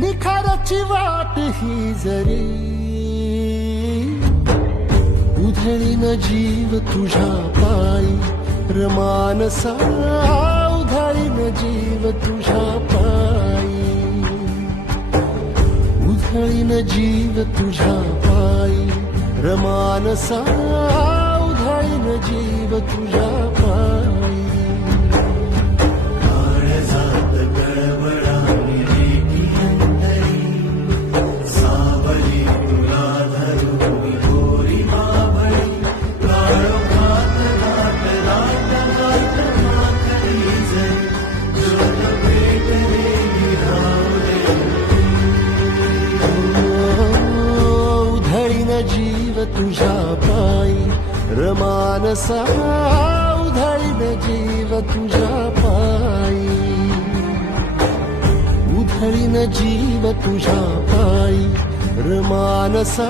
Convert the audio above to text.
निखाराची वाट ही जरी उधळीन जीव तुझ्या पायी रमानसा उधळीन जीव तुझ्या पायी उधळीन जीव तुझ्या पायी रमानसा उधळीन जीव तुझ्या पायी जीव तुझ्या पायी रमानसा उधळीन जीव तुझ्या पायी उधळीन जीव तुझ्या पायी रमानसा